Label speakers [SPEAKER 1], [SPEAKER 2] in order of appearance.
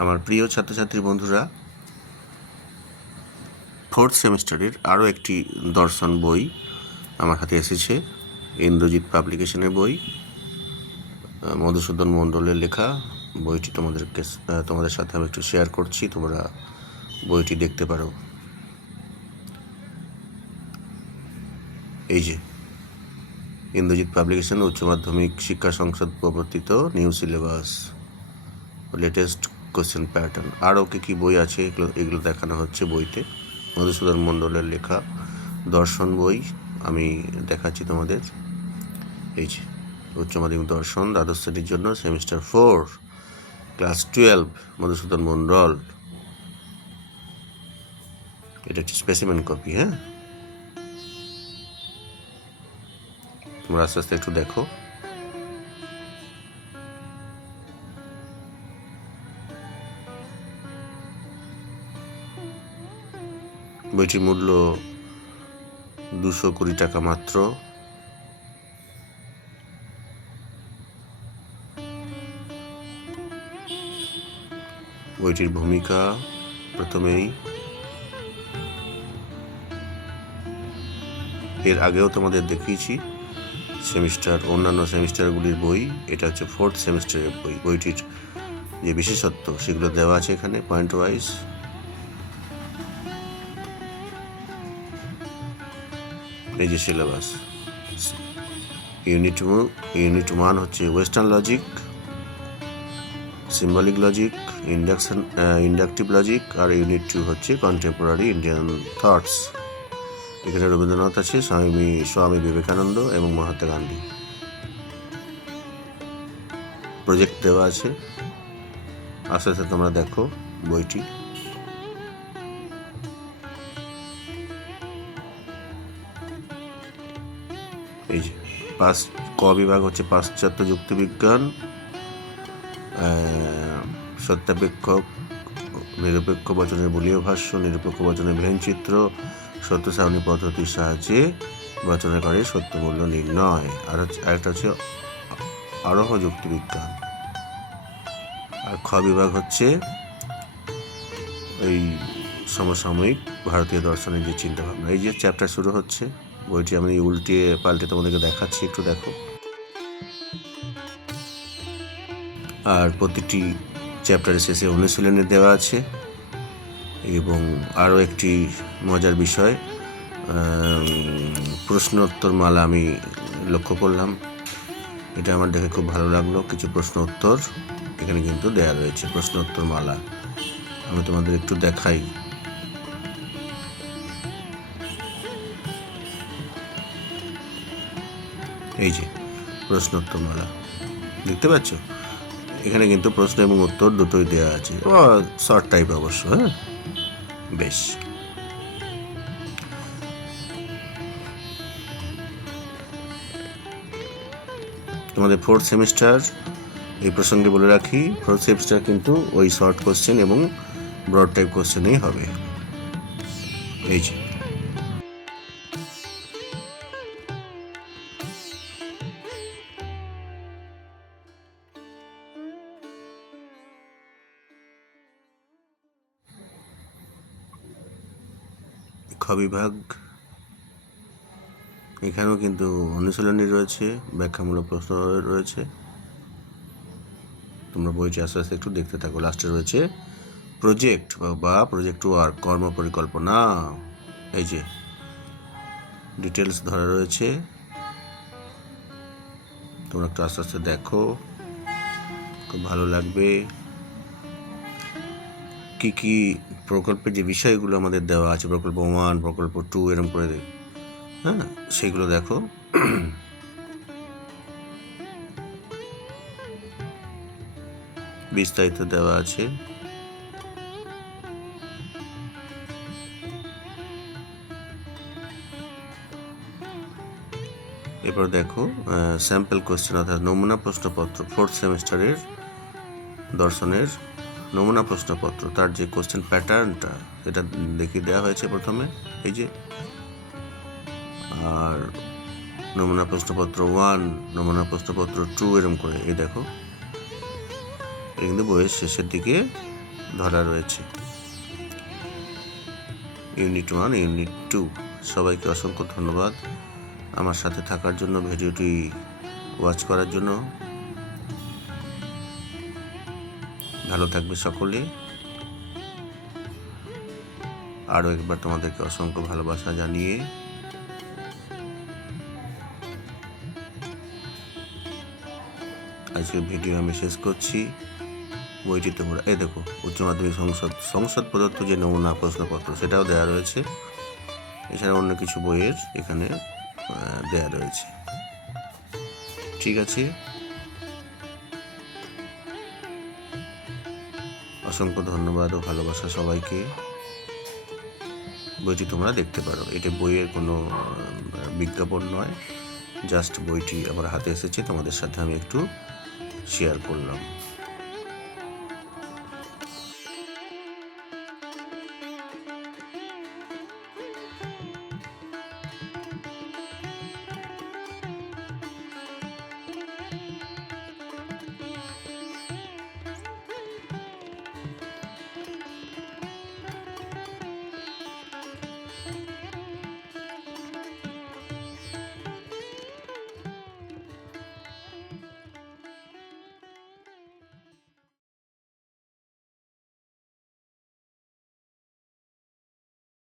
[SPEAKER 1] আমার প্রিয় ছাত্রছাত্রী বন্ধুরা ফোর্থ সেমিস্টারের আরও একটি দর্শন বই আমার হাতে এসেছে, ইন্দ্রজিৎ পাবলিকেশনের বই। মধুসূদন মণ্ডলের লেখা বইটি তোমাদেরকে তোমাদের সাথে আমি একটু শেয়ার করছি, তোমরা বইটি দেখতে পারো। এই যে, ইন্দ্রজিৎ পাবলিকেশন উচ্চ মাধ্যমিক শিক্ষা সংসদ প্রবর্তিত new syllabus latest question pattern আরও কী কী বই আছে? এগুলো এগুলো দেখানো হচ্ছে বইতে। মধুসূদন মণ্ডলের লেখা, দর্শন বই আমি দেখাচ্ছি তোমাদের। এই যে, উচ্চ মাধ্যমিক দর্শন, দ্বাদশ শ্রেণির জন্য semester four class twelve Madhusudan Mondal. এটা একটি স্পেসিমেন কপি হ্যাঁ? তোমরা আস্তে আস্তে একটু দেখো। বইটির মূল্য দুশো কুড়ি টাকা মাত্র। বইটির ভূমিকা প্রথমেই এর আগেও তোমাদের দেখিয়েছি, সেমিস্টার, অন্যান্য সেমিস্টারগুলির বই। এটা হচ্ছে ফোর্থ সেমিস্টারের বই। বইটির যে বিশেষত্ব, সেগুলো দেওয়া আছে এখানে পয়েন্ট ওয়াইজ এই যে সিলেবাস ইউনিট ইউনিট ওয়ান হচ্ছে western logic symbolic logic induction inductive logic আর ইউনিট টু হচ্ছে কন্টেম্পোরারি ইন্ডিয়ান থটস এখানে রবীন্দ্রনাথ আছে, স্বামী স্বামী বিবেকানন্দ এবং মহাত্মা গান্ধী। প্রজেক্ট দেওয়া আছে। আস্তে আস্তে তোমরা দেখো বইটি। এই পাঁচ ক বিভাগ হচ্ছে পাশ্চাত্য যুক্তিবিজ্ঞান সত্যাপেক্ষক, নিরপেক্ষ বচনের বলীয় ভাষ্য, নিরপেক্ষ বচনের চিত্র, সত্য সারণী পদ্ধতির সাহায্যে বচনে করে সত্য মূল্য নির্ণয় আর আরেকটা হচ্ছে আরোহ যুক্তিবিজ্ঞান। আর খ বিভাগ হচ্ছে এই সমসাময়িক ভারতীয় দর্শনের যে চিন্তাভাবনা। এই যে চ্যাপ্টার শুরু হচ্ছে বইটি আমি উল্টিয়ে পাল্টে তোমাদেরকে দেখাচ্ছি, একটু দেখো। আর প্রতিটি চ্যাপ্টারের শেষে অনুশীলনী দেওয়া আছে, এবং আরও একটি মজার বিষয় প্রশ্নোত্তর মালা আমি লক্ষ্য করলাম। এটা আমার দেখে খুব ভালো লাগল, কিছু প্রশ্ন উত্তর এখানে কিন্তু দেয়া রয়েছে প্রশ্ন উত্তর মালা আমি তোমাদের একটু দেখাই। এই যে প্রশ্ন উত্তর মালা। দেখতে পাচ্ছ? এখানে কিন্তু প্রশ্ন এবং উত্তর দুটোই দেওয়া আছে। শর্ট টাইপ অবশ্য হ্যাঁ? বেশ। তোমাদের ফোর্থ সেমিস্টার এই প্রসঙ্গে বলে রাখি ফোর্থ সেমিস্টার কিন্তু ওই শর্ট কোশ্চেন এবং ব্রড টাইপ কোশ্চেনেই হবে। এই যে। খ বিভাগ এখানেও কিন্তু অনুশীলনী রয়েছে, ব্যাখ্যামূলক প্রশ্ন রয়েছে। তোমরা বইটি আস্তে আস্তে একটু দেখতে থাকো। লাস্টে রয়েছে প্রজেক্ট বা প্রজেক্ট ওয়ার্ক কর্ম পরিকল্পনা এই যে ডিটেলস ধরা রয়েছে। তোমরা একটু আস্তে আস্তে দেখো। খুব ভালো লাগবে। কি কি প্রকল্পের যে বিষয়গুলো আমাদের দেওয়া আছে, প্রকল্প ওয়ান প্রকল্প টু এরকম করে হ্যাঁ? সেগুলো দেখো। বিস্তারিত দেওয়া আছে। এরপর দেখো স্যাম্পল কোশ্চেন অর্থাৎ নমুনা প্রশ্নপত্র ফোর্থ সেমিস্টারের দর্শনের নমুনা প্রশ্নপত্র, তার যে কোশ্চেন প্যাটার্নটা সেটা দেখিয়ে দেওয়া হয়েছে প্রথমে, এই যে। আর নমুনা প্রশ্নপত্র ওয়ান নমুনা প্রশ্নপত্র টু এরকম করে, এই দেখো। এই কিন্তু বইয়ের শেষের দিকে ধরা রয়েছে। ইউনিট ওয়ান ইউনিট টু সবাইকে অসংখ্য ধন্যবাদ। আমার সাথে থাকার জন্য ভিডিওটি ওয়াচ করার জন্য। ভালো থাকবে সকলে। আরও একবার তোমাদেরকে অসংখ্য ভালোবাসা জানিয়ে। আজকের ভিডিও আমি শেষ করছি। বইটি তোমরা, এই দেখো, উচ্চ মাধ্যমিক সংসদ সংসদ প্রদত্ত যে নমুনা প্রশ্নপত্র, সেটাও দেওয়া রয়েছে। এছাড়া অন্য কিছু বইয়ের এখানে দেওয়া রয়েছে। ঠিক আছে। অসংখ্য ধন্যবাদ ও ভালোবাসা সবাইকে। বইটি তোমরা দেখতে পারো। এটা বইয়ের কোনো বিজ্ঞাপন নয়। জাস্ট বইটি আমার হাতে এসেছে, তোমাদের সাথে আমি একটু শেয়ার করলাম।